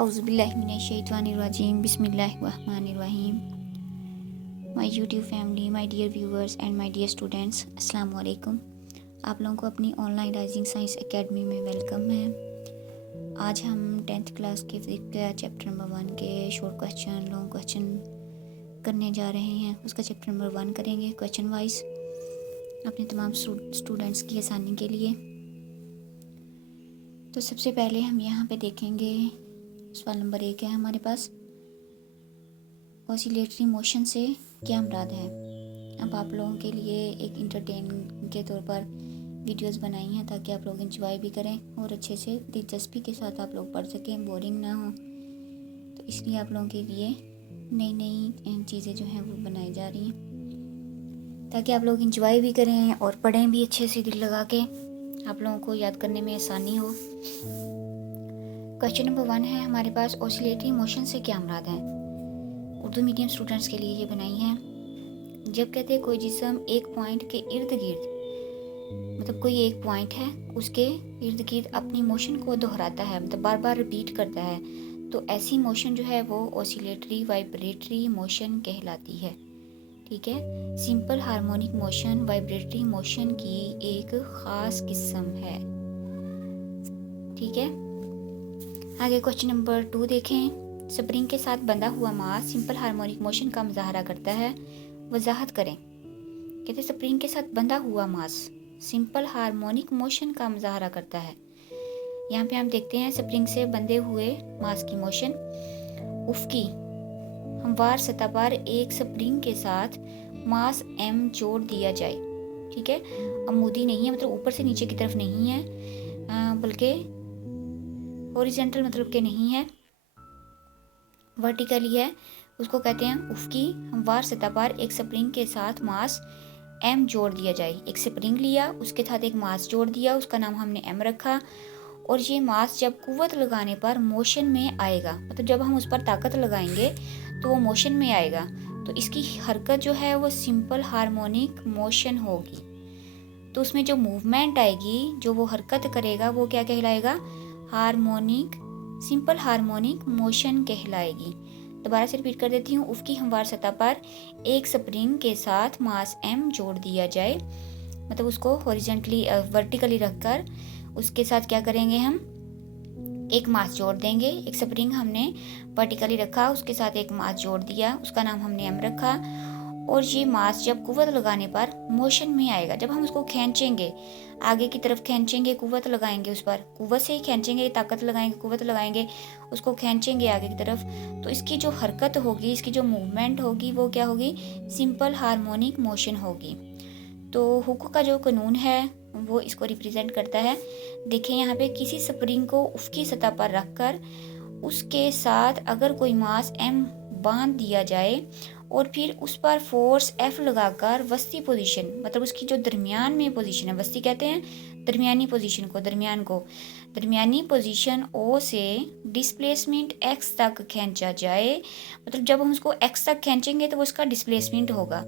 औज़ुबिल्लाहिमिनश्शैतानिर्रजीम बिस्मिल्लाहिर्रहमानिर्रहीम। My YouTube family, my dear viewers and my dear students, अस्सलाम वालेकुम। आप लोगों को अपनी ऑनलाइन राइजिंग साइंस एकेडमी में वेलकम है। आज हम 10th क्लास के फिजिक्स का चैप्टर नंबर 1 के शॉर्ट क्वेश्चन, लॉन्ग क्वेश्चन करने जा रहे हैं। उसका चैप्टर नंबर 1 करेंगे क्वेश्चन वाइज अपने तमाम स्टूडेंट्स की आसानी के लिए। तो सबसे पहले हम यहाँ पे देखेंगे सवाल नंबर 1 है हमारे पास, ऑसिलेटरी मोशन से क्या मुराद है। अब आप लोगों के लिए एक इंटरटेन के तौर पर वीडियोस बनाई हैं ताकि आप लोग इंजॉय भी करें और अच्छे से दिलचस्पी के साथ आप लोग पढ़ सकें, बोरिंग ना हो। तो इसलिए आप लोगों के लिए नई नई चीज़ें जो हैं वो बनाई जा रही हैं ताकि आप लोग इंजॉय भी करें और पढ़ें भी अच्छे से दिल लगा के, आप लोगों को याद करने में आसानी हो। क्वेश्चन नंबर 1 है हमारे पास, ऑसिलेटरी मोशन से क्या मुराद है। उर्दू मीडियम स्टूडेंट्स के लिए ये बनाई है। जब कहते हैं कोई जिस्म एक पॉइंट के इर्द गिर्द, मतलब कोई एक पॉइंट है उसके इर्द गिर्द अपनी मोशन को दोहराता है, मतलब बार बार रिपीट करता है, तो ऐसी मोशन जो है वो ऑसिलेटरी वाइब्रेटरी मोशन कहलाती है। ठीक है, simple harmonic motion vibratory motion की एक ख़ास किस्म है। ठीक है, आगे क्वेश्चन नंबर 2 देखें। स्प्रिंग के साथ बंधा हुआ मास सिंपल हार्मोनिक मोशन का मुजाहरा करता है, वजाहत करें। कहते स्प्रिंग के साथ बंधा हुआ मास सिंपल हार्मोनिक मोशन का मुजाहरा करता है। यहाँ पे हम देखते हैं स्प्रिंग से बंधे हुए मास की मोशन। उफ़की हमवार सतह पर एक स्प्रिंग के साथ मास m जोड़ दिया जाए। ठीक है, अमूदी नहीं है, मतलब ऊपर से नीचे की तरफ नहीं है, बल्कि हॉरिजॉन्टल मतलब के नहीं है, वर्टिकली है। उसको कहते हैं उफ़की हमवार सतह पर एक स्प्रिंग के साथ मास m जोड़ दिया जाए। एक स्प्रिंग लिया, उसके साथ एक मास जोड़ दिया, उसका नाम हमने m रखा, और ये मास जब कुव्वत लगाने पर मोशन में आएगा, मतलब जब हम उस पर ताकत लगाएंगे तो वो मोशन में आएगा, तो इसकी हरकत जो है वो सिंपल हार्मोनिक मोशन होगी। तो उसमें जो मूवमेंट आएगी, जो वो हरकत करेगा, वो क्या कहलाएगा, हार्मोनिक, सिंपल हार्मोनिक मोशन कहलाएगी। दोबारा से रिपीट कर देती हूँ। उफ़की हमवार सतह पर एक स्प्रिंग के साथ मास m जोड़ दिया जाए, मतलब उसको हॉरिजॉन्टली वर्टिकली रखकर उसके साथ क्या करेंगे, हम एक मास जोड़ देंगे। एक स्प्रिंग हमने वर्टिकली रखा, उसके साथ एक मास जोड़ दिया, उसका नाम हमने m रखा, और ये मास जब कुव्वत लगाने पर मोशन में आएगा। जब हम उसको खींचेंगे, आगे की तरफ खींचेंगे, कुव्वत लगाएंगे, उस पर कुव्वत से ही खींचेंगे, ताकत लगाएंगे, कुव्वत लगाएंगे, उसको खींचेंगे आगे की तरफ, तो इसकी जो हरकत होगी, इसकी जो मूवमेंट होगी, वो क्या होगी, सिंपल हार्मोनिक मोशन होगी। तो हुक का जो कानून है वो इसको रिप्रेजेंट करता है। देखें यहाँ पे, किसी स्प्रिंग को उफ़की सतह पर रखकर उसके साथ अगर कोई मास m बांध दिया जाए और फिर उस पर फोर्स F लगाकर वस्ती पोजीशन, मतलब उसकी जो दरमियान में पोजीशन है, वस्ती कहते हैं दरमियानी पोजीशन को, दरमियानी पोजीशन O से डिस्प्लेसमेंट x तक खींचा जाए, मतलब जब हम उसको x तक खींचेंगे तो वो उसका डिस्प्लेसमेंट होगा।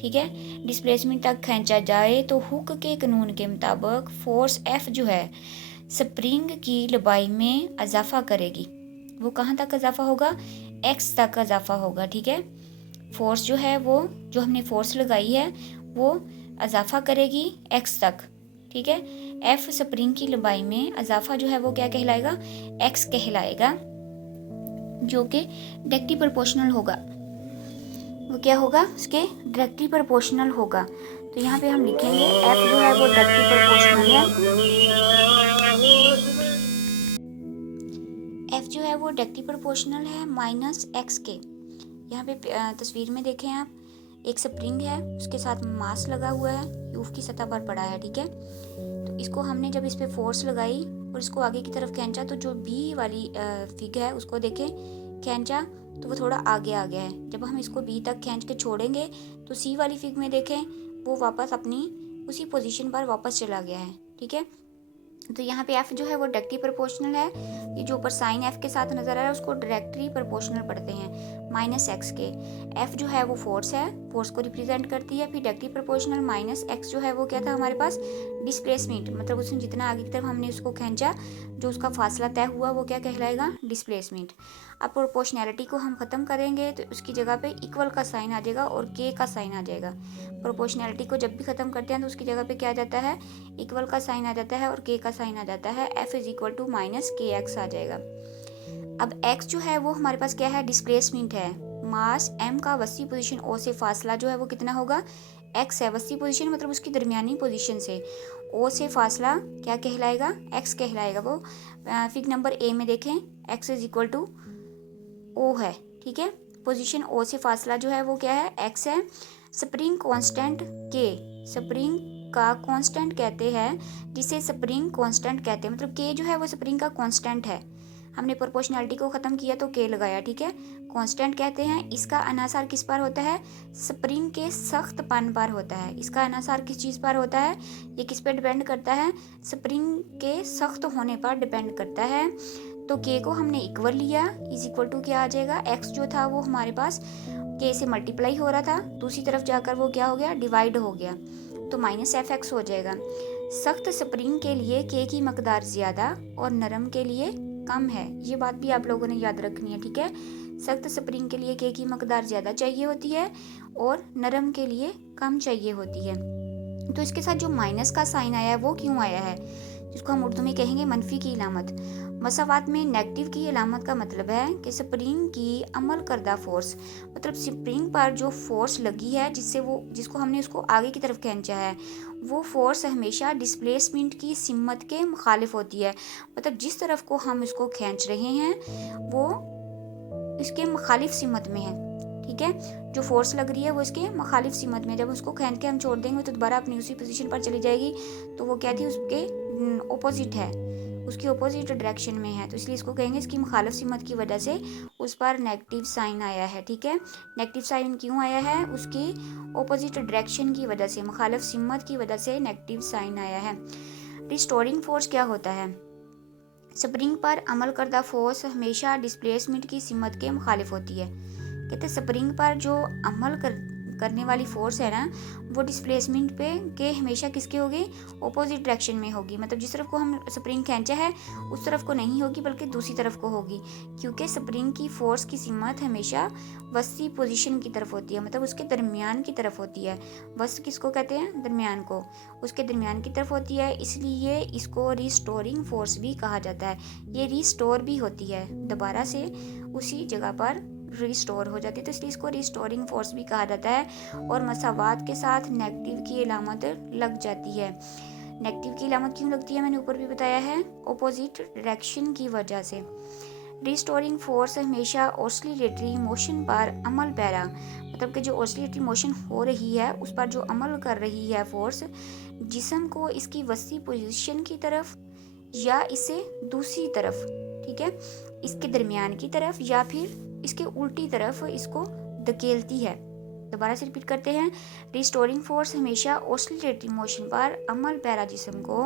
ठीक है, डिस्प्लेसमेंट तक खींचा जाए तो हुक के कानून के मुताबिक फोर्स F जो है स्प्रिंग की लंबाई में इजाफा करेगी। वो कहाँ तक इजाफा होगा, x तक इजाफा होगा। ठीक है, फोर्स जो है वो, जो हमने फोर्स लगाई है वो इजाफा करेगी x तक। ठीक है, F स्प्रिंग की लंबाई में इजाफा जो है वो क्या कहलाएगा, x कहलाएगा, जो कि डायरेक्टली प्रोपोर्शनल होगा। वो क्या होगा, उसके डायरेक्टली प्रोपोर्शनल होगा। तो यहाँ पे हम लिखेंगे F जो है वो डायरेक्टली प्रोपोर्शनल है, F जो है वो डायरेक्टली प्रोपोर्शनल है माइनस x के। यहाँ पे तस्वीर में देखें आप, एक स्प्रिंग है, उसके साथ मास लगा हुआ है, यूफ की सतह पर पड़ा है। ठीक है, तो इसको हमने जब इस पे फोर्स लगाई और इसको आगे की तरफ खींचा, तो जो बी वाली फिग है उसको देखें, खींचा तो वो थोड़ा आगे आ गया है। जब हम इसको बी तक खींच के छोड़ेंगे तो सी वाली फिग में देखें वो वापस अपनी उसी पोजीशन पर वापस चला गया है। ठीक है, तो यहाँ पे F जो है वो डायरेक्टली प्रोपोर्शनल है। ये जो ऊपर साइन F के साथ नज़र आ रहा है उसको डायरेक्टली प्रोपोर्शनल पढ़ते हैं माइनस x के। F जो है वो फोर्स है, फोर्स को रिप्रेजेंट करती है। फिर डायरेक्टली प्रोपोर्शनल माइनस एक्स जो है वो क्या था हमारे पास, डिस्प्लेसमेंट, मतलब उसने जितना आगे की तरफ हमने उसको खींचा, जो उसका फासला तय हुआ वो क्या कहलाएगा, डिस्प्लेसमेंट। अब प्रोपोर्शनैलिटी को हम खत्म करेंगे तो उसकी जगह पे इक्वल का साइन आ जाएगा और के का साइन आ जाएगा। प्रोपोर्शनैलिटी को जब भी खत्म करते हैं तो उसकी जगह पे क्या आ जाता है, इक्वल का साइन आ जाता है और के का साइन आ जाता है, F is equal to minus k x आ जाएगा। अब एक्स जो है वो हमारे पास क्या है, डिस्प्लेसमेंट है। मास एम का वस्ती पोजीशन ओ से फासला जो है वो कितना होगा, एक्स है। वस्ती पोजीशन मतलब उसकी दरमियानी पोजीशन से ओ से फासला क्या कहलाएगा, एक्स कहलाएगा। वो फिग नंबर ए में देखें, x is equal to O है, ठीक है। पोजीशन ओ से फासला जो है वो क्या है, एक्स है। स्प्रिंग कांस्टेंट के, स्प्रिंग का कांस्टेंट कहते हैं, जिसे स्प्रिंग कांस्टेंट कहते हैं, मतलब के जो है वो स्प्रिंग का कांस्टेंट है। हमने प्रोपोर्शनैलिटी को खत्म किया तो के लगाया, ठीक है। कांस्टेंट कहते हैं, इसका अनासार किस पर होता है, स्प्रिंग के सख्तपन पर होता है। इसका अनासार किस चीज़ पर होता है, ये किस पे डिपेंड करता है, स्प्रिंग के सख्त होने पर डिपेंड करता है। तो के को हमने इक्वल लिया, इज इक्वल टू क्या आ जाएगा, एक्स जो था वो हमारे पास के से मल्टीप्लाई हो रहा था, दूसरी तरफ जाकर वो क्या हो गया, डिवाइड हो गया, तो माइनस एफ एक्स हो जाएगा। सख्त स्प्रिंग के लिए के की मकदार ज़्यादा और नरम के लिए कम है, ये बात भी आप लोगों ने याद रखनी है, ठीक है। सख्त स्प्रिंग के लिए के की मकदार ज़्यादा चाहिए होती है और नरम के लिए कम चाहिए होती है। तो इसके साथ जो माइनस का साइन आया है वो क्यों आया है, जिसको हम उर्दू में कहेंगे मनफी की इलामत। मसावात में नेगेटिव की इलामत का मतलब है कि स्प्रिंग की अमल करदा फोर्स, मतलब स्प्रिंग पर जो फोर्स लगी है जिसको हमने उसको आगे की तरफ खींचा है, वो फोर्स हमेशा डिस्प्लेसमेंट की सिमत के मुखालिफ होती है। मतलब जिस तरफ को हम इसको खींच रहे हैं वो इसके मुखालिफ सिमत में है, ठीक है। जो फोर्स लग रही है वो इसके मुखालिफ सिमत में, जब उसको खींच के हम छोड़ देंगे तो दोबारा अपनी उसी पोजीशन पर चली जाएगी, तो वो क्या थी, उसके ऑपोजिट है, उसकी ऑपोजिट डायरेक्शन में है, तो इसलिए इसको कहेंगे इसकी मुखालिफ सिमत की वजह से उस पर नेगेटिव साइन आया है, ठीक है। नेगेटिव साइन क्यों आया है, उसकी ऑपोजिट डायरेक्शन की वजह से, मुखालिफ सिमत की वजह से नेगेटिव साइन आया है। रिस्टोरिंग फोर्स क्या होता है, स्प्रिंग पर अमल करदा फोर्स हमेशा डिस्प्लेसमेंट की सिमत के मुखालिफ होती है। कहते स्प्रिंग पर जो अमल करने वाली फोर्स है ना, वो डिस्प्लेसमेंट पे के हमेशा किसके होगी, ऑपोजिट डायरेक्शन में होगी। मतलब जिस तरफ को हम स्प्रिंग खींचा है उस तरफ को नहीं होगी बल्कि दूसरी तरफ को होगी, क्योंकि स्प्रिंग की फोर्स की सिमत हमेशा वस्ती पोजीशन की तरफ होती है, मतलब उसके दरमियान की तरफ होती है। वस्त किसको कहते हैं, दरमियान को, उसके दरमियान की तरफ होती है, इसलिए इसको रिस्टोरिंग फोर्स भी कहा जाता है। ये रिस्टोर भी होती है, दोबारा से उसी जगह पर रिस्टोर हो जाती है, तो इसलिए इसको रिस्टोरिंग फोर्स भी कहा जाता है। और मसावात के साथ नेगेटिव की इलामत लग जाती है। नेगेटिव की इलामत क्यों लगती है, मैंने ऊपर भी बताया है, ऑपोजिट डायरेक्शन की वजह से। रिस्टोरिंग फोर्स हमेशा ऑसिलेटरी मोशन पर अमल पैरा, मतलब कि जो ऑसिलेटरी मोशन हो रही है उस पर जो अमल कर रही है फोर्स, जिस्म को इसकी वस्ती पोजीशन की तरफ या इसे दूसरी तरफ, ठीक है, इसके दरमियान की तरफ या फिर इसके उल्टी तरफ इसको धकेलती है। दोबारा से रिपीट करते हैं, रिस्टोरिंग फोर्स हमेशा ऑसिलेटरी मोशन पर अमल पैरा जिस्म को,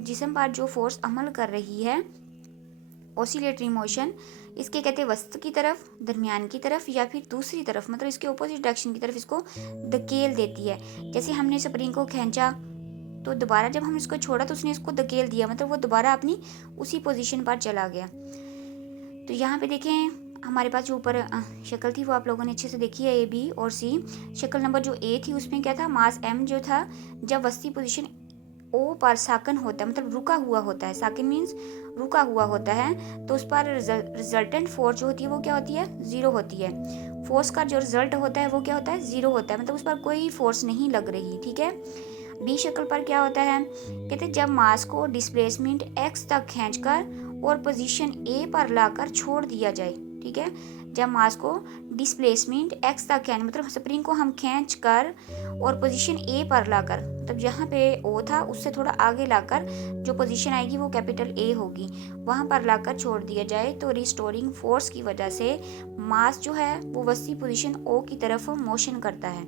जिस्म पर जो फोर्स अमल कर रही है, ऑसिलेटरी मोशन, इसके कहते हैं वस्त की तरफ, दरमियान की तरफ या फिर दूसरी तरफ, मतलब इसके ऑपोजिट डायरेक्शन की तरफ इसको धकेल देती है। जैसे हमने स्प्रिंग को खींचा तो दोबारा जब हम इसको छोड़ा तो उसने इसको धकेल दिया, मतलब वो दोबारा अपनी उसी पोजीशन पर चला गया। तो यहाँ पे देखें हमारे पास जो ऊपर शक्ल थी वो आप लोगों ने अच्छे से देखी है, ए बी और सी। शक्ल नंबर जो ए थी उसमें क्या था, मास एम जो था जब वस्ती पोजीशन ओ पर साकन होता है, मतलब रुका हुआ होता है, साकन मीन्स रुका हुआ होता है, तो उस पर रिजल्टेंट फोर्स जो होती है वो क्या होती है, ज़ीरो होती है। फोर्स का जो रिजल्ट होता है वो क्या होता है, ज़ीरो होता है, मतलब उस पर कोई फोर्स नहीं लग रही, ठीक है। बी शक्ल पर क्या होता है, कहते जब मास को डिस्प्लेसमेंट एक्स तक खींचकर और पोजीशन ए पर लाकर छोड़ दिया जाए, ठीक है। जब मास को डिस्प्लेसमेंट एक्स तक खींच, मतलब स्प्रिंग को हम खींच कर और पोजीशन ए पर लाकर, मतलब जहाँ पे ओ था उससे थोड़ा आगे लाकर जो पोजीशन आएगी वो कैपिटल ए होगी, वहाँ पर लाकर छोड़ दिया जाए, तो रिस्टोरिंग फोर्स की वजह से मास जो है वो वस्ती पोजीशन ओ की तरफ मोशन करता है।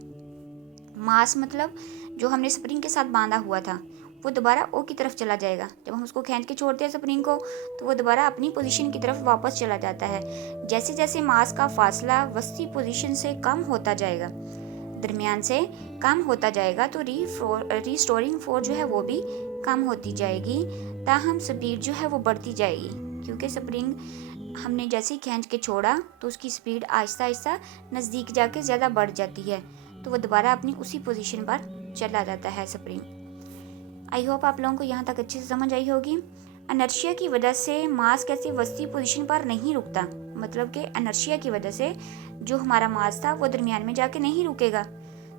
मास मतलब जो हमने स्प्रिंग के साथ बांधा हुआ था वो दोबारा ओ की तरफ चला जाएगा। जब हम उसको खींच के छोड़ते हैं स्प्रिंग को तो वो दोबारा अपनी पोजीशन की तरफ वापस चला जाता है। जैसे जैसे मास का फासला वस्ती पोजीशन से कम होता जाएगा, दरमियान से कम होता जाएगा, तो रीस्टोरिंग फोर्स जो है वो भी कम होती जाएगी, ताहम स्पीड जो है वो बढ़ती जाएगी। क्योंकि स्प्रिंग हमने जैसे ही खींच के छोड़ा तो उसकी स्पीड आहिस्ता आहिस्ता नज़दीक जाके ज़्यादा बढ़ जाती है, तो वो दोबारा अपनी उसी पोजीशन पर चला जाता है स्प्रिंग। आई होप आप लोगों को यहाँ तक अच्छे से समझ आई होगी। इनर्शिया की वजह से मास कैसे वस्ती पोजीशन पर नहीं रुकता, मतलब कि इनर्शिया की वजह से जो हमारा मास था वो दरमियान में जाके नहीं रुकेगा,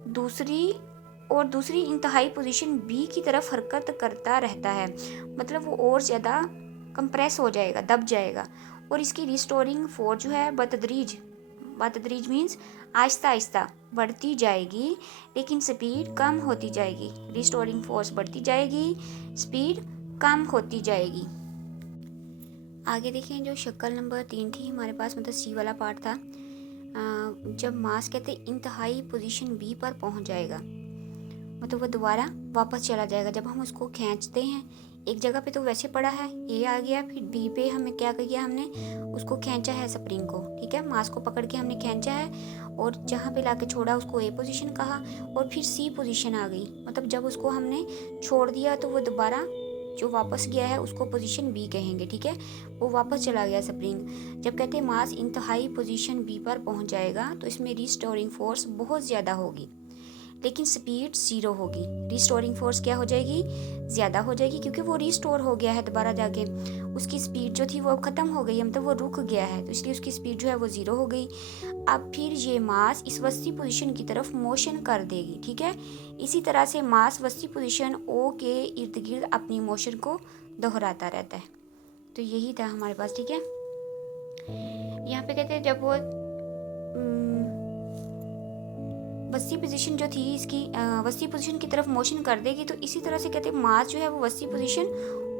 दूसरी इंतहाई पोजीशन बी की तरफ हरकत करता रहता है। मतलब वो और ज़्यादा कंप्रेस हो जाएगा, दब जाएगा, और इसकी रिस्टोरिंग फोर्स जो है बतदरीज मीन्स आहिस्ता आहिस्ता बढ़ती जाएगी, लेकिन स्पीड कम होती जाएगी। रिस्टोरिंग फोर्स बढ़ती जाएगी, स्पीड कम होती जाएगी। आगे देखें, जो शक्ल नंबर 3 थी हमारे पास, मतलब सी वाला पार्ट था। जब मास कहते इंतहाई पोजीशन बी पर पहुंच जाएगा, मतलब वो दोबारा वापस चला जाएगा। जब हम उसको खींचते हैं एक जगह पे तो वैसे पड़ा है, ए आ गया, फिर बी पे हमें क्या किया, हमने उसको खींचा है स्प्रिंग को, ठीक है, मास को पकड़ के हमने खींचा है और जहाँ पे लाके छोड़ा उसको ए पोजीशन कहा, और फिर सी पोजीशन आ गई। मतलब जब उसको हमने छोड़ दिया तो वो दोबारा जो वापस गया है उसको पोजीशन बी कहेंगे, ठीक है, वो वापस चला गया स्प्रिंग। जब कहते हैं मास इंतहाई पोजीशन बी पर पहुंच जाएगा तो इसमें रिस्टोरिंग फोर्स बहुत ज़्यादा होगी, लेकिन स्पीड 0 होगी। रिस्टोरिंग फोर्स क्या हो जाएगी, ज़्यादा हो जाएगी, क्योंकि वो रिस्टोर हो गया है दोबारा जाके, उसकी स्पीड जो थी वो अब ख़त्म हो गई है, मतलब वो रुक गया है, तो इसलिए उसकी स्पीड जो है वो 0 हो गई। अब फिर ये मास इस वस्ती पोजीशन की तरफ मोशन कर देगी, ठीक है। इसी तरह से मास वस्ती पोजीशन ओ के इर्द गिर्द अपनी मोशन को दोहराता रहता है। तो यही था हमारे पास, ठीक है। यहाँ पे कहते हैं जब वो वस्ती पोजीशन जो थी इसकी वस्ती पोजीशन की तरफ मोशन कर देगी, तो इसी तरह से कहते हैं मास जो है वो वस्ती पोजीशन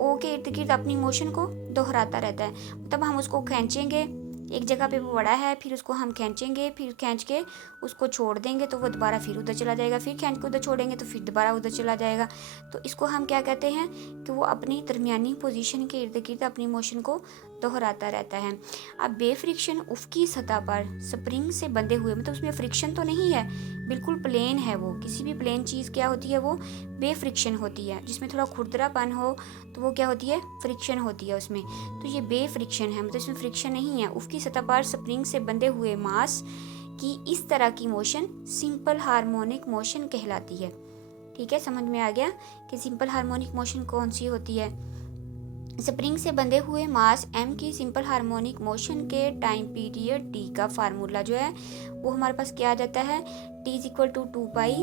ओ के इर्द गिर्द अपनी मोशन को दोहराता रहता है। मतलब हम उसको खींचेंगे, एक जगह पे वो बड़ा है, फिर उसको हम खींचेंगे, फिर खींच के उसको छोड़ देंगे तो वो दोबारा फिर उधर चला जाएगा, फिर खींच के उधर छोड़ेंगे तो फिर दोबारा उधर चला जाएगा। तो इसको हम क्या कहते हैं कि वो अपनी दरमियानी पोजीशन के इर्द गिर्द अपनी मोशन को दोहराता रहता है। अब बेफ्रिक्शन उफ़क़ी सतह पर स्प्रिंग से बंधे हुए, मतलब उसमें फ्रिक्शन तो नहीं है, बिल्कुल प्लेन है वो। किसी भी प्लेन चीज़ क्या होती है, वो बेफ्रिक्शन होती है। जिसमें थोड़ा खुरदरापन हो तो वो क्या होती है, फ्रिक्शन होती है उसमें। तो ये बेफ्रिक्शन है, मतलब इसमें फ्रिक्शन नहीं है। उफ़क़ी सतह पर स्प्रिंग से बंधे हुए मास की इस तरह की मोशन सिंपल हार्मोनिक मोशन कहलाती है, ठीक है। समझ में आ गया कि सिंपल हार्मोनिक मोशन कौन सी होती है। स्प्रिंग से बंधे हुए मास m की सिंपल हार्मोनिक मोशन के टाइम पीरियड t का फार्मूला जो है वो हमारे पास क्या आ जाता है, t इक्वल टू 2 पाई,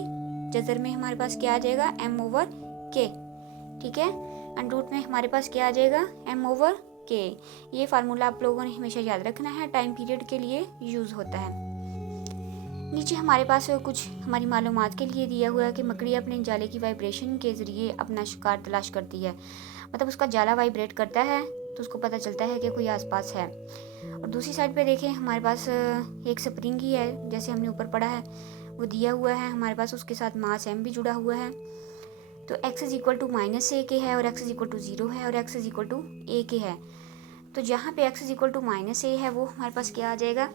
जजर में हमारे पास क्या आ जाएगा, m/k, ठीक है। अंडरूट में हमारे पास क्या आ जाएगा, m/k। ये फार्मूला आप लोगों ने हमेशा याद रखना है, टाइम पीरियड के लिए यूज़ होता है। नीचे हमारे पास कुछ हमारी मालूमात के लिए दिया हुआ है कि मकड़ी अपने जाले की वाइब्रेशन के ज़रिए अपना शिकार तलाश करती है। मतलब उसका जाला वाइब्रेट करता है तो उसको पता चलता है कि कोई आसपास है। और दूसरी साइड पे देखें, हमारे पास एक स्प्रिंग ही है, जैसे हमने ऊपर पढ़ा है वो दिया हुआ है हमारे पास, उसके साथ मास m भी जुड़ा हुआ है। तो x is equal to -a है और x इज इक्वल टू 0 है और x is equal to a है। तो जहाँ पे x is equal to -a है वो हमारे पास क्या आ जाएगा,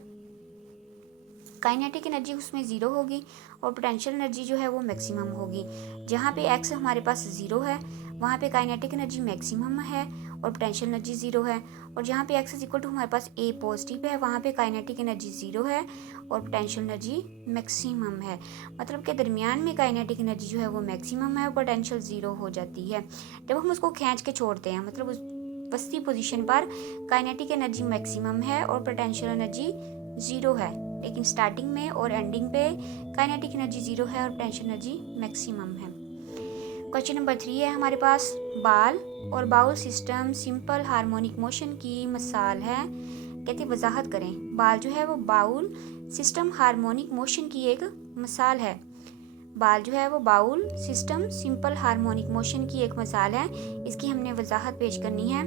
काइनेटिक एनर्जी उसमें 0 होगी और पोटेंशियल एनर्जी जो है वो मैक्सिमम होगी। जहाँ पे x हमारे पास 0 है वहाँ पे काइनेटिक एनर्जी मैक्सिमम है और पोटेंशियल एनर्जी 0 है, और जहाँ पे x इज इक्वल टू हमारे पास a पॉजिटिव है वहाँ पे काइनेटिक एनर्जी 0 है और पोटेंशियल एनर्जी मैक्सिमम है। मतलब के दरमियान में काइनेटिक एनर्जी जो है वो मैक्सिमम है और पोटेंशियल 0 हो जाती है। जब हम उसको खींच के छोड़ते हैं, मतलब उस वस्ती पोजीशन पर काइनेटिक एनर्जी मैक्सिमम है और पोटेंशियल एनर्जी 0 है, लेकिन स्टार्टिंग में और एंडिंग पे काइनेटिक एनर्जी 0 है और पोटेंशियल एनर्जी मैक्सिमम है। क्वेश्चन नंबर 3 है हमारे पास, बाल और bowl system simple harmonic motion की मिसाल है। कहते वजाहत करें। बाल जो है वो बाउल सिस्टम हार्मोनिक मोशन की एक मिसाल है। बाल जो है वो bowl system simple harmonic motion की एक मिसाल है, इसकी हमने वजाहत पेश करनी है।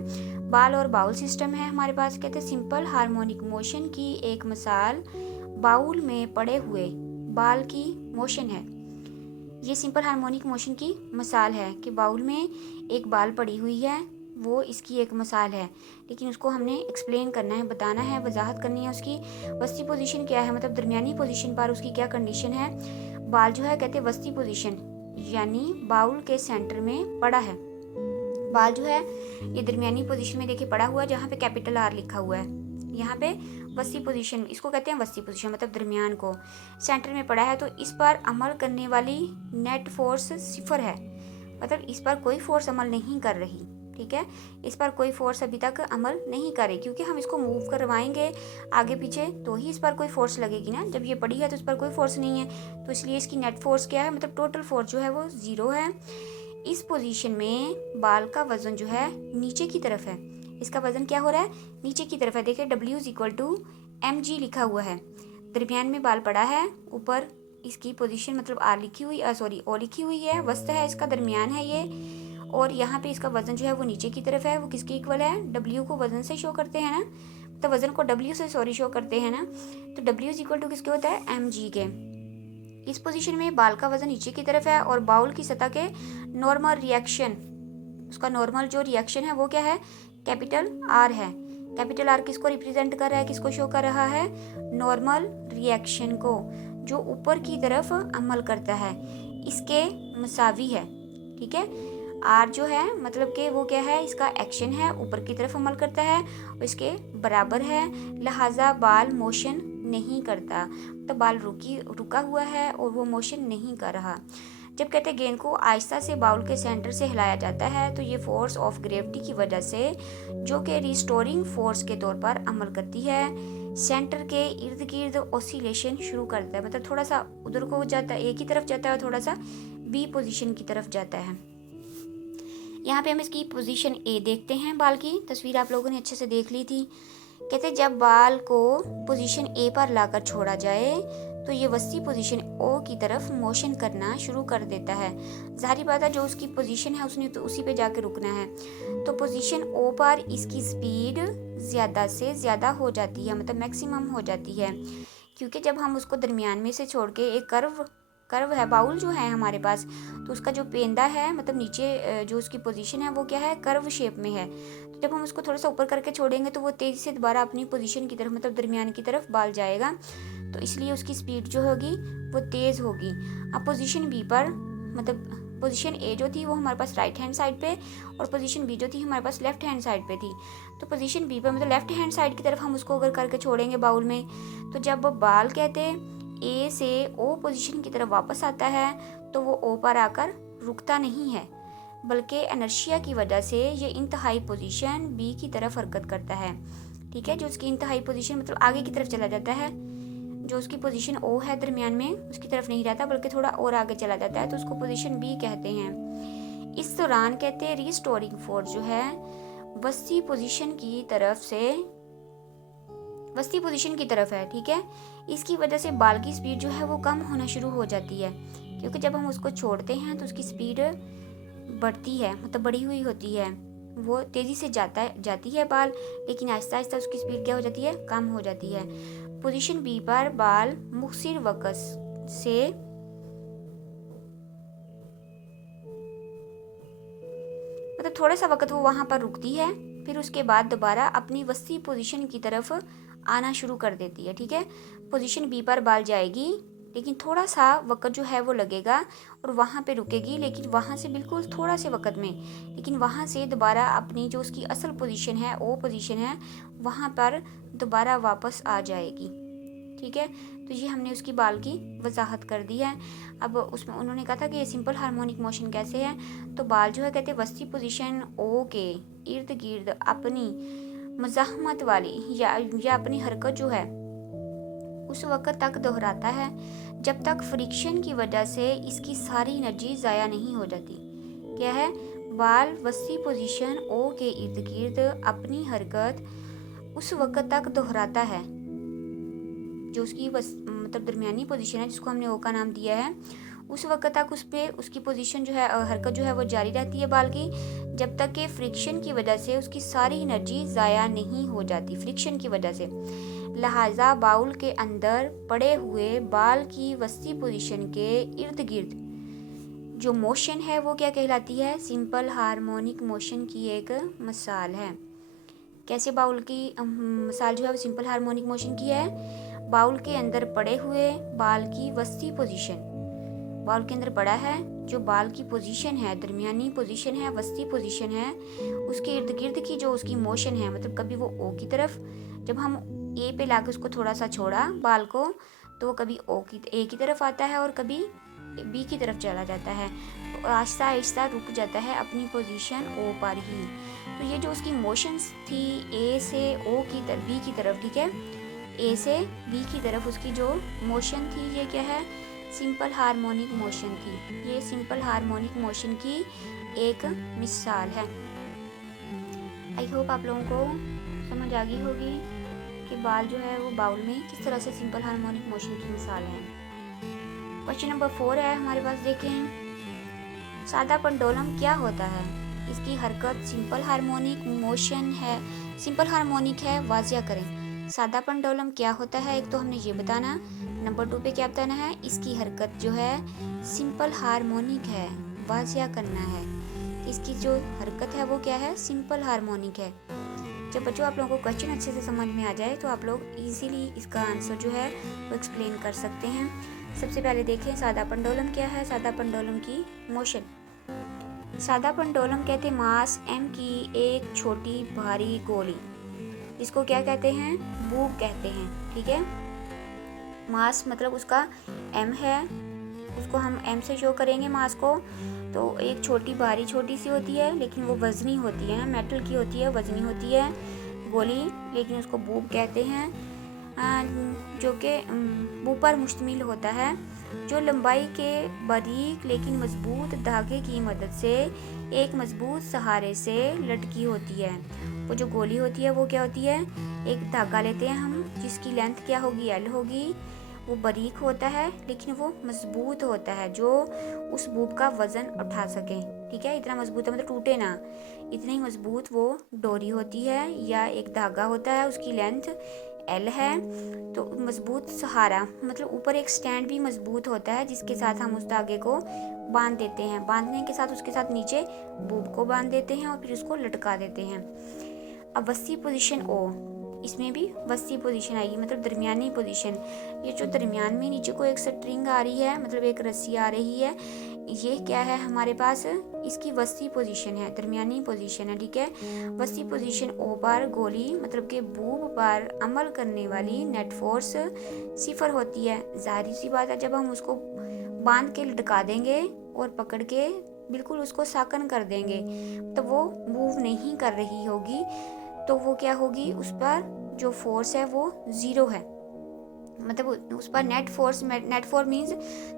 बाल और बाउल सिस्टम है हमारे पास, कहते हैं सिंपल हार्मोनिक मोशन की एक मिसाल बाउल में पड़े हुए बाल की मोशन है। ये सिंपल हार्मोनिक मोशन की मिसाल है कि बाउल में एक बाल पड़ी हुई है, वो इसकी एक मिसाल है, लेकिन उसको हमने एक्सप्लेन करना है, बताना है, वजाहत करनी है उसकी वस्ती पोजीशन क्या है, मतलब दरमियानी पोजीशन पर उसकी क्या कंडीशन है। बाल जो है कहते हैं वस्ती पोजीशन, यानी बाउल के सेंटर में पड़ा है। बाल जो है ये दरमियानी पोजीशन में देखिए पड़ा हुआ है, जहाँ पे कैपिटल आर लिखा हुआ है, यहाँ पे वस्ती पोजीशन, इसको कहते हैं वस्ती पोजीशन, मतलब दरमियान को सेंटर में पड़ा है। तो इस पर अमल करने वाली नेट फोर्स 0 है, मतलब इस पर कोई फोर्स अमल नहीं कर रही। ठीक है, इस पर कोई फोर्स अभी तक अमल नहीं करे, क्योंकि हम इसको मूव करवाएंगे आगे पीछे तो ही इस पर कोई फोर्स लगेगी ना। जब ये पड़ी है तो इस पर कोई फोर्स नहीं है, तो इसलिए इसकी नेट फोर्स क्या है, मतलब टोटल फोर्स जो है वो 0 है। इस पोजीशन में बाल का वजन जो है नीचे की तरफ है, इसका वजन क्या हो रहा है, नीचे की तरफ है। देखिए W = mg लिखा हुआ है, दरमियान में बाल पड़ा है, ऊपर इसकी पोजीशन मतलब R लिखी हुई O लिखी हुई है, वस्त है इसका, दरमियान है ये, और यहाँ पे इसका वजन जो है वो नीचे की तरफ है। वो किसके इक्वल है, W को वजन से शो करते हैं ना, तो वजन को W से शो करते हैं ना, तो W = किसके होता है, mg के। इस पोजीशन में बाल का वजन नीचे की तरफ है और बाउल की सतह के नॉर्मल रिएक्शन, उसका नॉर्मल जो रिएक्शन है वो क्या है, कैपिटल R है। कैपिटल R किसको रिप्रेजेंट कर रहा है, किसको शो कर रहा है, नॉर्मल रिएक्शन को, जो ऊपर की तरफ अमल करता है, इसके मसावी है। ठीक है, R जो है मतलब कि वो क्या है, इसका एक्शन है, ऊपर की तरफ अमल करता है और इसके बराबर है, लिहाजा बाल मोशन नहीं करता, तो बाल रुका हुआ है और वो मोशन नहीं कर रहा। जब कहते हैं गेंद को आहिस्ता से बाउल के सेंटर से हिलाया जाता है, तो ये फोर्स ऑफ ग्रेविटी की वजह से, जो कि रिस्टोरिंग फोर्स के तौर पर अमल करती है, सेंटर के इर्द गिर्द ऑसिलेशन शुरू करता है, मतलब थोड़ा सा उधर को जाता है, एक ही तरफ जाता है और थोड़ा सा बी पोजीशन की तरफ जाता है। यहाँ पे हम इसकी पोजीशन ए देखते हैं, बाल की तस्वीर आप लोगों ने अच्छे से देख ली थी। कहते जब बाल को पोजीशन ए पर लाकर छोड़ा जाए तो ये वस्ती पोजीशन ओ की तरफ मोशन करना शुरू कर देता है। जाहिर बात है, जो उसकी पोजीशन है उसने तो उसी पे जाके रुकना है। तो पोजीशन ओ पर इसकी स्पीड ज़्यादा से ज़्यादा हो जाती है, मतलब मैक्सिमम हो जाती है, क्योंकि जब हम उसको दरमियान में से छोड़ के एक कर्व है, बाउल जो है हमारे पास, तो उसका जो पेंदा है, मतलब नीचे जो उसकी पोजीशन है वो क्या है, कर्व शेप में है। तो जब हम उसको थोड़ा सा ऊपर करके छोड़ेंगे तो वो तेज़ी से दोबारा अपनी पोजीशन की तरफ, मतलब दरमियान की तरफ बाल जाएगा, तो इसलिए उसकी स्पीड जो होगी वो तेज़ होगी। अब पोजीशन बी पर, मतलब पोजीशन ए जो थी वो हमारे पास राइट हैंड साइड पे और पोजीशन बी जो थी हमारे पास लेफ्ट हैंड साइड पे थी। तो पोजीशन बी पर मतलब लेफ्ट हैंड साइड की तरफ हम उसको अगर करके छोड़ेंगे बाउल में, तो जब बाल कहते ए से ओ पोजीशन की तरफ वापस आता है तो वो ओ पर आकर रुकता नहीं है, बल्कि इनर्शिया की वजह से ये इंतहाई पोजीशन बी की तरफ हरकत करता है। ठीक है, जो उसकी इंतहाई पोजीशन मतलब आगे की तरफ चला जाता है, जो उसकी पोजीशन ओ है दरमियान में उसकी तरफ नहीं रहता बल्कि थोड़ा और आगे चला जाता है, तो उसको पोजीशन बी कहते हैं। इस दौरान कहते हैं रिस्टोरिंग फोर्स जो है वस्ती पोजीशन की तरफ है। ठीक है, इसकी वजह से बाल की स्पीड जो है वो कम होना शुरू हो जाती है, क्योंकि जब हम उसको छोड़ते हैं तो उसकी स्पीड बढ़ती है, मतलब बढ़ी हुई होती है, वो तेज़ी से जाती है बाल, लेकिन आहिस्ता आहिस्ता उसकी स्पीड क्या हो जाती है, कम हो जाती है। पोजीशन बी पर बाल मुख्सिर वक़्त से मतलब थोड़ा सा वक़्त वो वहाँ पर रुकती है, फिर उसके बाद दोबारा अपनी वस्ती पोजीशन की तरफ आना शुरू कर देती है। ठीक है, पोजीशन बी पर बाल जाएगी, लेकिन थोड़ा सा वक़्त जो है वो लगेगा और वहाँ पे रुकेगी, लेकिन वहाँ से बिल्कुल थोड़ा से वक़्त में, लेकिन वहाँ से दोबारा अपनी जो उसकी असल पोजीशन है, ओ पोजीशन है, वहाँ पर दोबारा वापस आ जाएगी। ठीक है, तो ये हमने उसकी बाल की वजाहत कर दी है। अब उसमें उन्होंने कहा था कि ये सिंपल हार्मोनिक मोशन कैसे है, तो बाल जो है कहते हैं वस्ती पोजीशन ओ के इर्द गिर्द अपनी मज़ाहमत वाली या अपनी हरकत जो है उस वक़्त तक दोहराता है जब तक फ्रिक्शन की वजह से इसकी सारी एनर्जी ज़ाया नहीं हो जाती। क्या है, बाल वस्ती पोजीशन ओ के इर्द गिर्द अपनी हरकत उस वक़्त तक दोहराता है, जो उसकी मतलब दरमियानी पोजीशन है जिसको हमने ओ का नाम दिया है, उस वक्त तक उस पर उसकी पोजीशन जो है, हरकत जो है वो जारी रहती है बाल की, जब तक कि फ्रिक्शन की वजह से उसकी सारी एनर्जी ज़ाया नहीं हो जाती, फ्रिक्शन की वजह से। लिहाजा बाउल के अंदर पड़े हुए बाल की वस्ती पोजीशन के इर्द गिर्द जो मोशन है वो क्या कहलाती है, सिंपल हार्मोनिक मोशन की एक मिसाल है। कैसे बाउल की मिसाल जो है वो सिंपल हार्मोनिक मोशन की है। बाउल के अंदर पड़े हुए बाल की वस्ती पोजीशन, बाउल के अंदर पड़ा है जो बाल की पोजीशन है, दरमियानी पोजीशन है, वस्ती पोजीशन है, उसके इर्द गिर्द की जो उसकी मोशन है, मतलब कभी वो ओ की तरफ, जब हम ए पे लाके उसको थोड़ा सा छोड़ा बाल को, तो वो कभी ए की तरफ आता है और कभी बी की तरफ चला जाता है, तो आहिस्ता आहिस्ता रुक जाता है अपनी पोजीशन ओ पर ही। तो ये जो उसकी मोशंस थी ए से ओ की तरफ, बी की तरफ, ठीक है, ए से बी की तरफ उसकी जो मोशन थी ये क्या है, सिंपल हार्मोनिक मोशन थी। ये सिंपल हार्मोनिक मोशन की एक मिसाल है। आई होप आप लोगों को समझ आ गई होगी कि बाल जो है वो बाउल में किस तरह से सिंपल हार्मोनिक मोशन की मिसाल है। क्वेश्चन नंबर 4 है हमारे पास, देखें सादा पेंडुलम क्या होता है। इसकी हरकत सिंपल हार्मोनिक मोशन है, सिंपल हार्मोनिक है, वाजिया करें। सादा पेंडुलम क्या होता है, एक तो हमने ये बताना, नंबर 2 पे क्या बताना है, इसकी हरकत जो है सिंपल हार्मोनिक है, वाजिया करना है। इसकी जो हरकत है वो क्या है, सिंपल हार्मोनिक है। जब बच्चों आप लोगों को क्वेश्चन अच्छे से समझ में आ जाए तो आप लोग इजीली इसका आंसर जो है वो एक्सप्लेन कर सकते हैं। सबसे पहले देखें सादा पेंडुलम क्या है। सादा पेंडुलम की मोशन, सादा पेंडुलम कहते हैं मास m की एक छोटी भारी गोली, इसको क्या कहते हैं, बूब कहते हैं, ठीक है। मास मतलब उसका m है, उसको हम m से शो करेंगे मास को, तो एक छोटी भारी छोटी सी होती है लेकिन वो वजनी होती है, मेटल की होती है, वजनी होती है गोली, लेकिन उसको बूब कहते हैं, जो कि बूब पर मुश्तमिल होता है, जो लंबाई के बारीक लेकिन मजबूत धागे की मदद से एक मजबूत सहारे से लटकी होती है। वो जो गोली होती है वो क्या होती है, एक धागा लेते हैं हम जिसकी लेंथ क्या होगी, एल होगी, वो बारीक होता है लेकिन वो मजबूत होता है, जो उस बूब का वजन उठा सके, ठीक है, इतना मजबूत है मतलब टूटे ना, इतनी मजबूत वो डोरी होती है या एक धागा होता है, उसकी लेंथ एल है। तो मजबूत सहारा मतलब ऊपर एक स्टैंड भी मजबूत होता है जिसके साथ हम उस धागे को बांध देते हैं, बांधने के साथ उसके साथ नीचे बूब को बांध देते हैं और फिर उसको लटका देते हैं। अब वस्ती पोजीशन ओ, इसमें भी वस्ती पोजीशन आएगी मतलब दरमियानी पोजीशन। ये जो दरमियान में नीचे को एक स्ट्रिंग आ रही है, मतलब एक रस्सी आ रही है, ये क्या है हमारे पास, इसकी वस्ती पोजीशन है, दरमियानी पोजीशन है, ठीक है। वस्ती पोजीशन ओ पर गोली मतलब के बूब पर अमल करने वाली नेट फोर्स 0 होती है। जाहिर सी बात है जब हम उसको बांध के लटका देंगे और पकड़ के बिल्कुल उसको साकन कर देंगे तो वो मूव नहीं कर रही होगी, तो वो क्या होगी, उस पर जो फोर्स है वो 0 है, मतलब उस पर नेट फोर्स मीन्स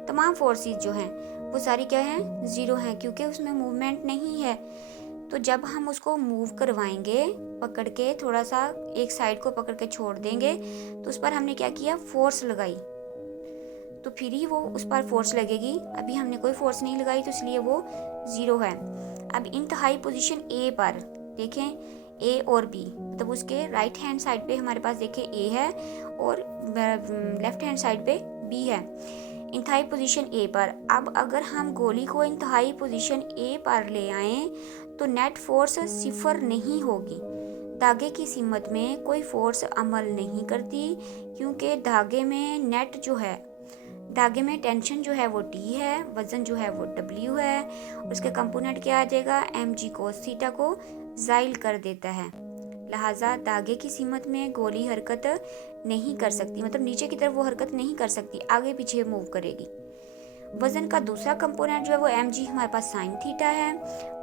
तमाम फोर्सेस जो हैं वो सारी क्या हैं, 0 हैं, क्योंकि उसमें मूवमेंट नहीं है। तो जब हम उसको मूव करवाएंगे पकड़ के, थोड़ा सा एक साइड को पकड़ के छोड़ देंगे तो उस पर हमने क्या किया, फोर्स लगाई, तो फिर ही वो उस पर फोर्स लगेगी। अभी हमने कोई फोर्स नहीं लगाई तो इसलिए वो 0 है। अब इंतहाई पोजीशन ए पर देखें, ए और बी मतलब उसके राइट हैंड साइड पे हमारे पास देखें ए है और लेफ्ट हैंड साइड पे बी है। इंतहाई पोजीशन ए पर, अब अगर हम गोली को इंतहाई पोजीशन ए पर ले आएं तो नेट फोर्स 0 नहीं होगी, धागे की सिमत में कोई फोर्स अमल नहीं करती, क्योंकि धागे में नेट जो है, धागे में टेंशन जो है वो टी है, वजन जो है वो डब्ल्यू है, और उसके कंपोनेंट क्या आ जाएगा, एम जी कोस थीटा को जाइल कर देता है। लिहाजा धागे की सीमत में गोली हरकत नहीं कर सकती, मतलब नीचे की तरफ वो हरकत नहीं कर सकती, आगे पीछे मूव करेगी। वजन का दूसरा कंपोनेंट जो है वो एम जी हमारे पास साइन थीटा है।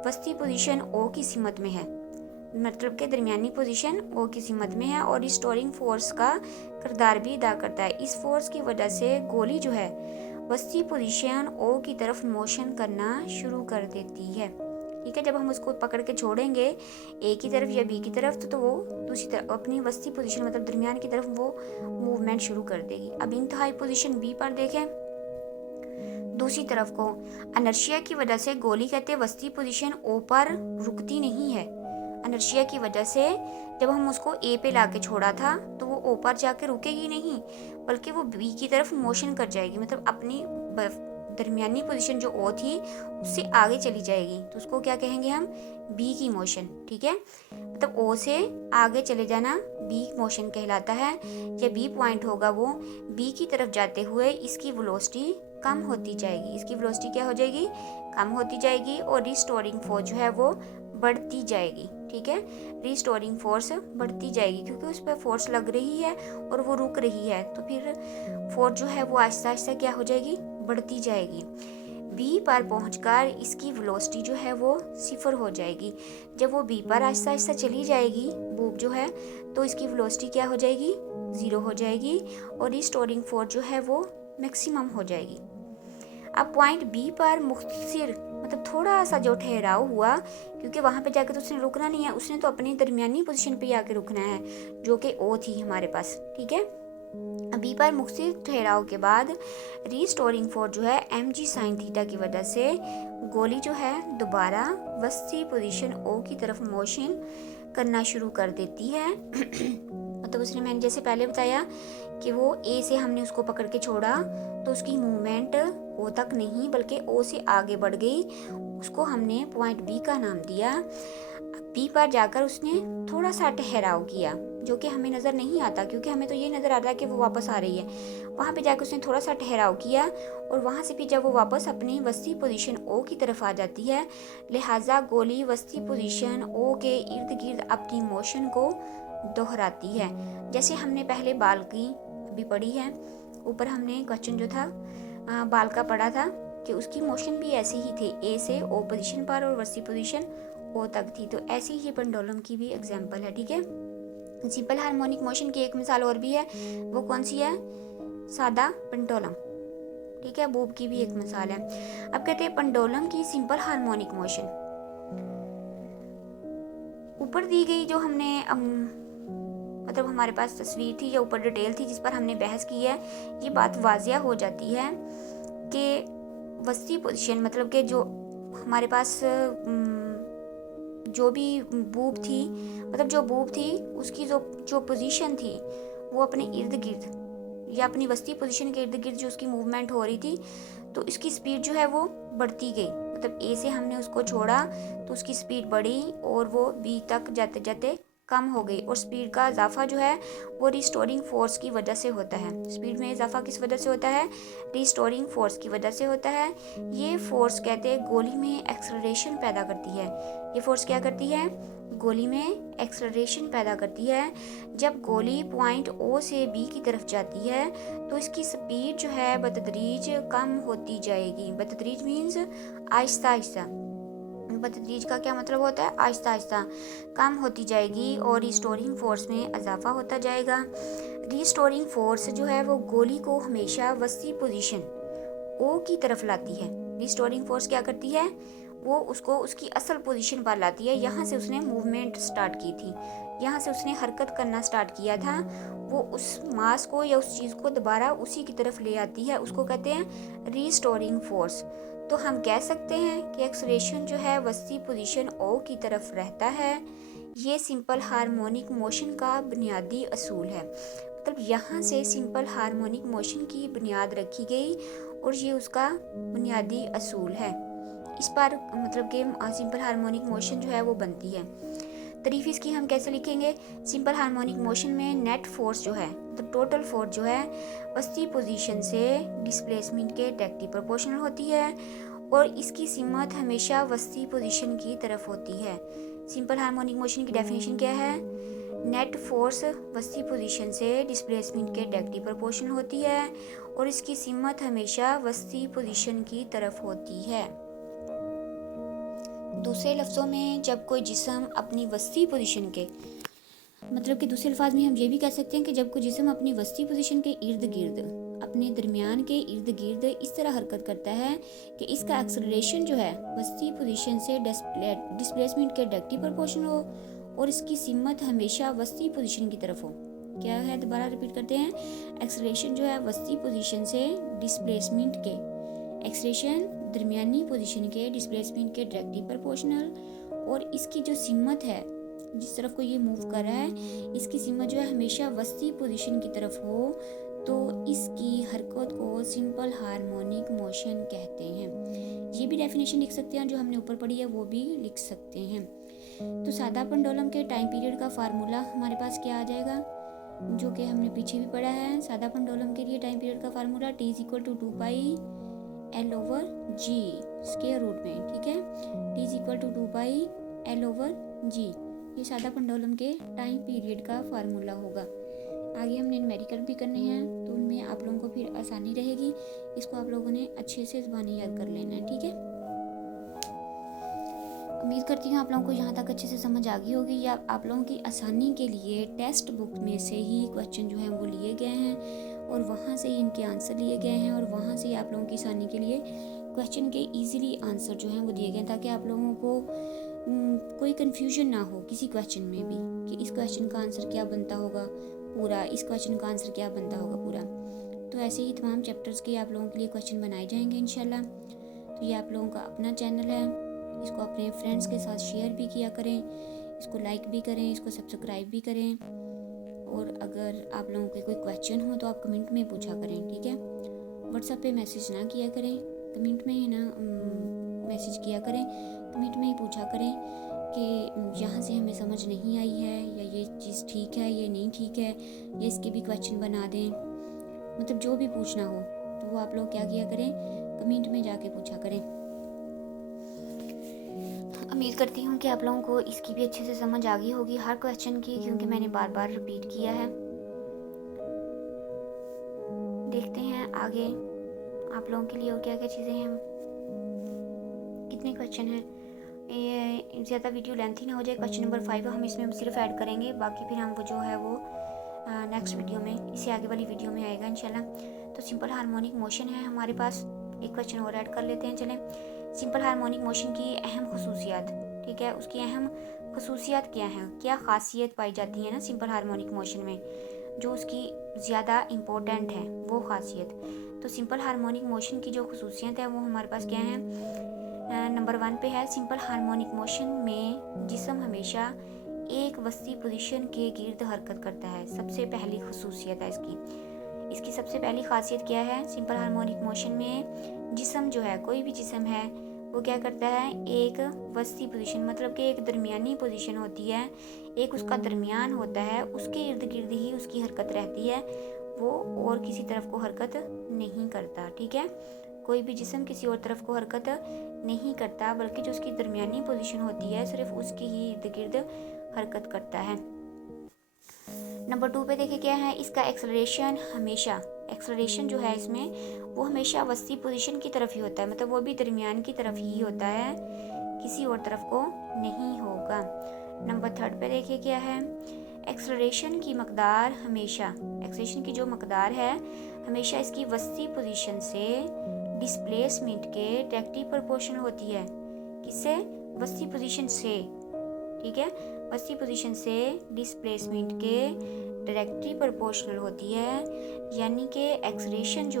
वस्ती पोजीशन ओ की सीमत में है, मतलब के दरमियानी पोजीशन ओ की सीमत में है, और स्टोरिंग फोर्स का किरदार भी अदा करता है। इस फोर्स की वजह से गोली जो है वस्ती पोजीशन ओ की तरफ मोशन करना शुरू कर देती है, ठीक है। जब हम उसको पकड़ के छोड़ेंगे ए की तरफ या बी की तरफ तो वो दूसरी तरफ अपनी वस्ती पोजीशन मतलब दरमियान की तरफ वो मूवमेंट शुरू कर देगी। अब इंतहाई पोजीशन बी पर देखें, दूसरी तरफ को अनर्शिया की वजह से गोली कहते हैं वस्ती पोजीशन ओ पर रुकती नहीं है। अनर्शिया की वजह से जब हम उसको ए पे लाके छोड़ा था तो वो ओ पर जाके रुकेगी नहीं, बल्कि वो बी की तरफ मोशन कर जाएगी, मतलब अपनी दरमियानी पोजीशन जो ओ थी उससे आगे चली जाएगी, तो उसको क्या कहेंगे हम, बी की मोशन। ठीक है, मतलब ओ से आगे चले जाना बी मोशन कहलाता है। या बी पॉइंट होगा वो बी की तरफ जाते हुए इसकी वेलोसिटी कम होती जाएगी, इसकी वेलोसिटी क्या हो जाएगी, कम होती जाएगी, और रिस्टोरिंग फोर्स जो है वो बढ़ती जाएगी। ठीक है, रिस्टोरिंग फोर्स बढ़ती जाएगी क्योंकि उस पर फोर्स लग रही है और वो रुक रही है, तो फिर फोर्स जो है वो आहिस्ता आहिस्ता क्या हो जाएगी, बढ़ती जाएगी। बी पर पहुंचकर इसकी वेलोसिटी जो है वो 0 हो जाएगी। जब वो बी पर आहिस्ता आहिस्ता चली जाएगी बूब जो है, तो इसकी वेलोसिटी क्या हो जाएगी, 0 हो जाएगी, और रिस्टोरिंग फोर्स जो है वो मैक्सिमम हो जाएगी। अब पॉइंट बी पर मुख्तसिर मतलब थोड़ा सा जो ठहराव हुआ, क्योंकि वहाँ पे जाकर तो उसने रुकना नहीं है, उसने तो अपनी दरमियानी पोजीशन पे आके रुकना है जो कि ओ थी हमारे पास। ठीक है, बी पर मुख्तलिफ ठहराव के बाद रीस्टोरिंग फोर्स जो है mg sin थीटा की वजह से गोली जो है दोबारा वस्ती पोजीशन ओ की तरफ मोशन करना शुरू कर देती है। मतलब उसने, मैंने जैसे पहले बताया कि वो ए से हमने उसको पकड़ के छोड़ा तो उसकी मूवमेंट ओ तक नहीं बल्कि ओ से आगे बढ़ गई, उसको हमने पॉइंट बी का नाम दिया। बी पर जाकर उसने थोड़ा सा ठहराव किया जो कि हमें नज़र नहीं आता, क्योंकि हमें तो ये नज़र आ रहा है कि वो वापस आ रही है। वहाँ पे जाकर उसने थोड़ा सा ठहराव किया और वहाँ से फिर जब वो वापस अपनी वस्ती पोजीशन ओ की तरफ आ जाती है, लिहाजा गोली वस्ती पोजीशन ओ के इर्द गिर्द अपनी मोशन को दोहराती है। जैसे हमने पहले बाल की अभी पढ़ी है, ऊपर हमने क्वेश्चन जो था बाल का पढ़ा था कि उसकी मोशन भी ऐसी ही थी, ए से ओ पोजीशन पर और वस्ती पोजीशन ओ तक थी। तो ऐसी ही पेंडुलम की भी एग्जांपल है। ठीक है, सिंपल हार्मोनिक मोशन की एक मिसाल और भी है, वो कौन सी है, सादा पेंडुलम। ठीक है, बूब की भी एक मिसाल है। अब कहते हैं पेंडुलम की सिंपल हार्मोनिक मोशन। ऊपर दी गई जो हमने मतलब हमारे पास तस्वीर थी या ऊपर डिटेल थी जिस पर हमने बहस की है, ये बात वाजिया हो जाती है कि वस्ती पोजीशन मतलब कि जो हमारे पास जो भी बूब थी, मतलब जो बूब थी उसकी जो पोजीशन थी वो अपने इर्द गिर्द या अपनी वस्ती पोजीशन के इर्द गिर्द जो उसकी मूवमेंट हो रही थी, तो इसकी स्पीड जो है वो बढ़ती गई। मतलब ए से हमने उसको छोड़ा तो उसकी स्पीड बढ़ी और वो बी तक जाते जाते कम हो गई, और स्पीड का इजाफा जो है वो रिस्टोरिंग फोर्स की वजह से होता है। स्पीड में इजाफा किस वजह से होता है, रिस्टोरिंग फोर्स की वजह से होता है। ये फोर्स कहते हैं गोली में एक्सेलरेशन पैदा करती है। ये फोर्स क्या करती है, गोली में एक्सेलरेशन पैदा करती है। जब गोली पॉइंट ओ से बी की तरफ जाती है तो इसकी स्पीड जो है बतदरीज कम होती जाएगी। बतदरीज मीन्स आहिस्ता आहिस्ता, बतदरीज का क्या मतलब होता है, आहिस्ता आहिस्ता कम होती जाएगी और रिस्टोरिंग फोर्स में इजाफा होता जाएगा। रिस्टोरिंग फोर्स जो है वो गोली को हमेशा वस्ती पोजीशन ओ की तरफ लाती है। रिस्टोरिंग फोर्स क्या करती है, वो उसको उसकी असल पोजीशन पर लाती है। यहाँ से उसने मूवमेंट स्टार्ट की थी, यहाँ से उसने हरकत करना स्टार्ट किया था, वो उस मास को या उस चीज़ को दोबारा उसी की तरफ ले आती है, उसको कहते हैं रिस्टोरिंग फोर्स। तो हम कह सकते हैं कि एक्सेलरेशन जो है वस्ती पोजीशन ओ की तरफ रहता है। ये सिंपल हार्मोनिक मोशन का बुनियादी असूल है। मतलब यहाँ से सिंपल हार्मोनिक मोशन की बुनियाद रखी गई और ये उसका बुनियादी असूल है। इस पर मतलब कि सिंपल हार्मोनिक मोशन जो है वो बनती है। तारीफ इसकी हम कैसे लिखेंगे, सिंपल हार्मोनिक मोशन में नेट फोर्स जो है मतलब टोटल फोर्स जो है वस्ती पोजीशन से डिस्प्लेसमेंट के डायरेक्टली प्रोपोर्शनल होती है और इसकी सिमत हमेशा वस्ती पोजीशन की तरफ होती है। सिंपल हार्मोनिक मोशन की डेफिनेशन क्या है, नेट फोर्स वस्ती पोजीशन से डिस्प्लेसमेंट के डायरेक्टली प्रोपोर्शनल होती है और इसकी सिमत हमेशा वस्ती पोजीशन की तरफ होती है। दूसरे लफ्ज़ों में जब कोई जिस्म अपनी वस्ती पोजीशन के मतलब कि दूसरे अल्फाज में हम ये भी कह सकते हैं कि जब कोई जिस्म अपनी वस्ती पोजीशन के इर्द गिर्द अपने दरमियान के इर्द गिर्द इस तरह हरकत करता है कि इसका एक्सेलरेशन जो है वस्ती पोजीशन से डिस्प्लेसमेंट के डायरेक्टली प्रोपोर्शनल हो और इसकी सिमत हमेशा वस्ती पोजीशन की तरफ हो। क्या है, दोबारा रिपीट करते हैं, एक्सेलरेशन जो है वस्ती पोजीशन से डिस्प्लेसमेंट के, एक्सेलरेशन दरमियानी पोजीशन के डिस्प्लेसमेंट के डायरेक्टली प्रोपोर्शनल और इसकी जो सिमत है जिस तरफ को ये मूव कर रहा है इसकी सिमत जो है हमेशा वस्ती पोजीशन की तरफ हो तो इसकी हरकत को सिंपल हार्मोनिक मोशन कहते हैं। ये भी डेफिनेशन लिख सकते हैं, जो हमने ऊपर पढ़ी है वो भी लिख सकते हैं। तो सादा पेंडुलम के टाइम पीरियड का फार्मूला हमारे पास क्या आ जाएगा, जो कि हमने पीछे भी पढ़ा है। सादा पेंडुलम के लिए टाइम पीरियड का formula T = 2 L/G square root में, ठीक है। T = 2 L/G ये सादा पेंडुलम के टाइम पीरियड का फार्मूला होगा। आगे हमने न्यूमेरिकल भी करने हैं, तो उनमें आप लोगों को फिर आसानी रहेगी। इसको आप लोगों ने अच्छे से ज़बानी याद कर लेना है, ठीक है। उम्मीद करती हूँ आप लोगों को यहाँ तक अच्छे से समझ आ गई होगी। या आप लोगों की आसानी के लिए टेक्स्ट बुक में से ही क्वेश्चन जो हैं वो लिए गए हैं और वहाँ से ही इनके आंसर लिए गए हैं और वहाँ से ही आप लोगों की आसानी के लिए क्वेश्चन के इजीली आंसर जो हैं वो दिए गए हैं, ताकि आप लोगों को कोई कन्फ्यूजन ना हो किसी क्वेश्चन में भी कि इस क्वेश्चन का आंसर क्या बनता होगा पूरा, इस क्वेश्चन का आंसर क्या बनता होगा पूरा। तो ऐसे ही तमाम चैप्टर्स के आप लोगों के लिए क्वेश्चन बनाए जाएंगे इंशाल्लाह। तो ये आप लोगों का अपना चैनल है, इसको अपने फ्रेंड्स के साथ शेयर भी किया करें, इसको लाइक भी करें, इसको सब्सक्राइब भी करें। और अगर आप लोगों के कोई क्वेश्चन हो तो आप कमेंट में पूछा करें, ठीक है। व्हाट्सएप पे मैसेज ना किया करें, कमेंट में ही ना मैसेज किया करें, कमेंट में ही पूछा करें कि यहाँ से हमें समझ नहीं आई है, या ये चीज़ ठीक है, ये नहीं ठीक है, या इसके भी क्वेश्चन बना दें। मतलब जो भी पूछना हो तो वो आप लोग क्या किया करें, कमेंट में जाके पूछा करें। उम्मीद करती हूँ कि आप लोगों को इसकी भी अच्छे से समझ आ गई होगी हर क्वेश्चन की, क्योंकि मैंने बार बार रिपीट किया है। देखते हैं आगे आप लोगों के लिए और क्या क्या चीज़ें हैं, कितने क्वेश्चन हैं। ये ज़्यादा वीडियो लेंथी ना हो जाए। क्वेश्चन नंबर 5 हम इसमें सिर्फ ऐड करेंगे, बाकी फिर हम वो जो है वो नेक्स्ट वीडियो में, इससे आगे वाली वीडियो में आएगा इंशाल्लाह। तो सिंपल हार्मोनिक मोशन है हमारे पास, एक क्वेश्चन और ऐड कर लेते हैं। चलें, सिंपल हार्मोनिक मोशन की अहम खसूसियात, ठीक है, उसकी अहम खसूसियात क्या हैं, क्या खासियत पाई जाती है ना सिंपल हार्मोनिक मोशन में, जो उसकी ज़्यादा इम्पोर्टेंट है वो खासियत। तो सिंपल हार्मोनिक मोशन की जो खसूसियत है वो हमारे पास क्या है, नंबर 1 पे है, सिंपल हार्मोनिक मोशन में जिस्म हमेशा एक वस्ती पोजीशन के गिर्द हरकत करता है। सबसे पहली खसूसियत है इसकी सबसे पहली खासियत क्या है, सिंपल हार्मोनिक मोशन में जिस्म जो है, कोई भी जिस्म है वो क्या करता है, एक वस्ती पोजीशन, मतलब कि एक दरमियानी पोजीशन होती है, एक उसका दरमियान होता है, उसके इर्द गिर्द ही उसकी हरकत रहती है, वो और किसी तरफ को हरकत नहीं करता, ठीक है। कोई भी जिस्म किसी और तरफ को हरकत नहीं करता, बल्कि जो उसकी दरमियानी पोजीशन होती है सिर्फ उसकी ही इर्द गिर्द हरकत करता है। नंबर 2 पे देखिए क्या है, इसका एक्सेलरेशन हमेशा, एक्सेलरेशन जो है इसमें वो हमेशा वस्ती पोजीशन की तरफ ही होता है, मतलब वो भी दरमियान की तरफ ही होता है, किसी और तरफ को नहीं होगा। नंबर 3 पे देखिए क्या है, एक्सेलरेशन की मकदार हमेशा, एक्सेलरेशन की जो मकदार है हमेशा इसकी वस्ती पोजीशन से डिस्प्लेसमेंट के डायरेक्टली प्रोपोर्शनल होती है। किससे, वस्ती पोजीशन से, ठीक है, वस्ती पोजीशन से डिस्प्लेसमेंट के डायरेक्टली प्रोपोर्शनल होती है। यानी कि एक्सेलरेशन जो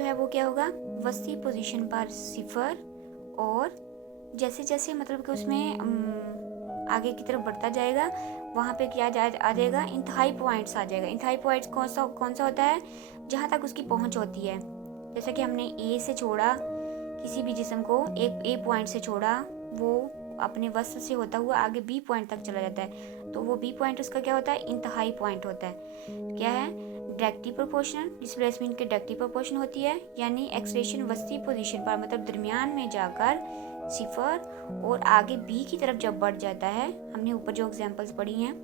है वो क्या होगा, वस्ती पोजीशन पर 0, और जैसे जैसे मतलब कि उसमें आगे की तरफ बढ़ता जाएगा वहाँ पे क्या आ जाएगा, इंतहाई पॉइंट्स आ जाएगा। इंतहाई पॉइंट्स कौन सा होता है, जहाँ तक उसकी पहुँच होती है। जैसे कि हमने ए से छोड़ा किसी भी जिस्म को, एक ए पॉइंट से छोड़ा, वो अपने वस्त से होता हुआ आगे बी पॉइंट तक चला जाता है, तो वो बी पॉइंट उसका क्या होता है, इंतहाई पॉइंट होता है। क्या है, डायरेक्टली प्रोपोर्शनल, डिस्प्लेसमेंट के डायरेक्टली प्रोपोर्शनल होती है। यानी एक्सेलरेशन वस्ती पोजीशन पर, मतलब दरमियान में जाकर 0 और आगे बी की तरफ जब बढ़ जाता है, हमने ऊपर जो एग्जांपल्स पढ़ी हैं,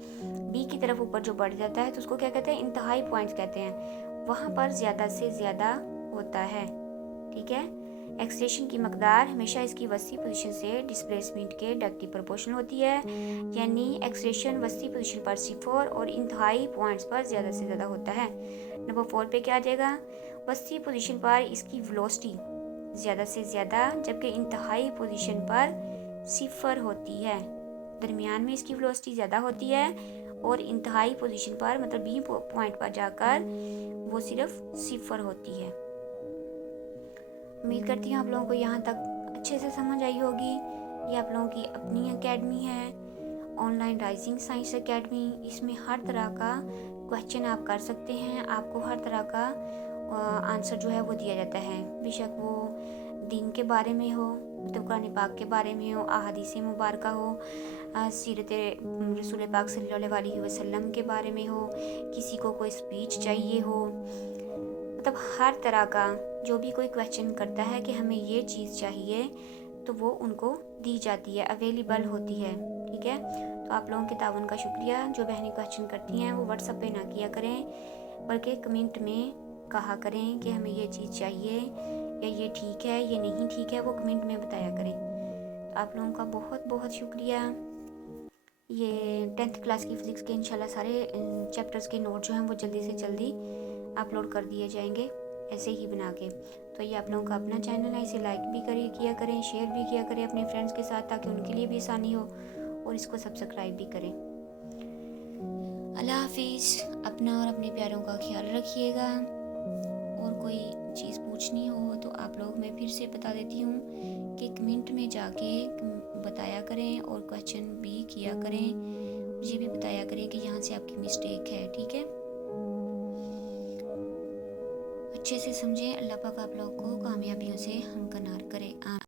बी की तरफ ऊपर जो बढ़ जाता है तो उसको क्या कहते हैं, इंतहाई पॉइंट्स कहते हैं, वहाँ पर ज़्यादा से ज़्यादा होता है, ठीक है। एक्सेलरेशन की मकदार हमेशा इसकी वस्ती पोजीशन से डिस्प्लेसमेंट के डायरेक्टली प्रोपोर्शनल होती है। यानी एक्सेलरेशन वस्ती पोजीशन पर 0 और इंतहाई पॉइंट्स पर ज़्यादा से ज़्यादा होता है। नंबर 4 पे क्या आ जाएगा, वस्ती पोजीशन पर इसकी वेलोसिटी ज़्यादा से ज़्यादा, जबकि इंतहाई पोजीशन पर 0 होती है। दरमियान में इसकी वेलोसिटी ज़्यादा होती है और इंतहाई पोजीशन पर, मतलब बी पॉइंट पर जाकर वो सिर्फ 0 होती है। उम्मीद करती हूँ आप लोगों को यहाँ तक अच्छे से समझ आई होगी। ये आप लोगों की अपनी एकेडमी है, ऑनलाइन राइजिंग साइंस एकेडमी। इसमें हर तरह का क्वेश्चन आप कर सकते हैं। आपको हर तरह का आंसर जो है वो दिया जाता है, बेशक वो दीन के बारे में हो, मतलब कुरान पाक के बारे में हो, अहादीस मुबारका हो, सीरत रसूल पाक सल्लल्लाहु अलैहि वसल्लम के बारे में हो, किसी को कोई स्पीच चाहिए हो, मतलब हर तरह का जो भी कोई क्वेश्चन करता है कि हमें ये चीज़ चाहिए, तो वो उनको दी जाती है, अवेलेबल होती है। ठीक है, तो आप लोगों के ताउन का शुक्रिया। जो बहनें क्वेश्चन करती हैं वो व्हाट्सएप पे ना किया करें, बल्कि कमेंट में कहा करें कि हमें ये चीज़ चाहिए, या ये ठीक है, ये नहीं ठीक है, वो कमेंट में बताया करें। तो आप लोगों का बहुत बहुत शुक्रिया। ये 10th क्लास की फ़िज़िक्स के इंशाल्लाह सारे चैप्टर्स के नोट जो हैं वो जल्दी से जल्दी अपलोड कर दिए जाएंगे, ऐसे ही बना के। तो ये आप लोगों का अपना चैनल है, इसे लाइक भी किया करें, शेयर भी किया करें अपने फ्रेंड्स के साथ, ताकि उनके लिए भी आसानी हो, और इसको सब्सक्राइब भी करें। अल्लाह हाफिज़। अपना और अपने प्यारों का ख्याल रखिएगा। और कोई चीज़ पूछनी हो तो आप लोग, मैं फिर से बता देती हूँ कि कमेंट में जाके बताया करें, और क्वेश्चन भी किया करें, मुझे भी बताया करें कि यहाँ से आपकी मिस्टेक है। ठीक है, अच्छे से समझें। अल्लाह पाक आप लोग को कामयाबियों से हमकिनार करे।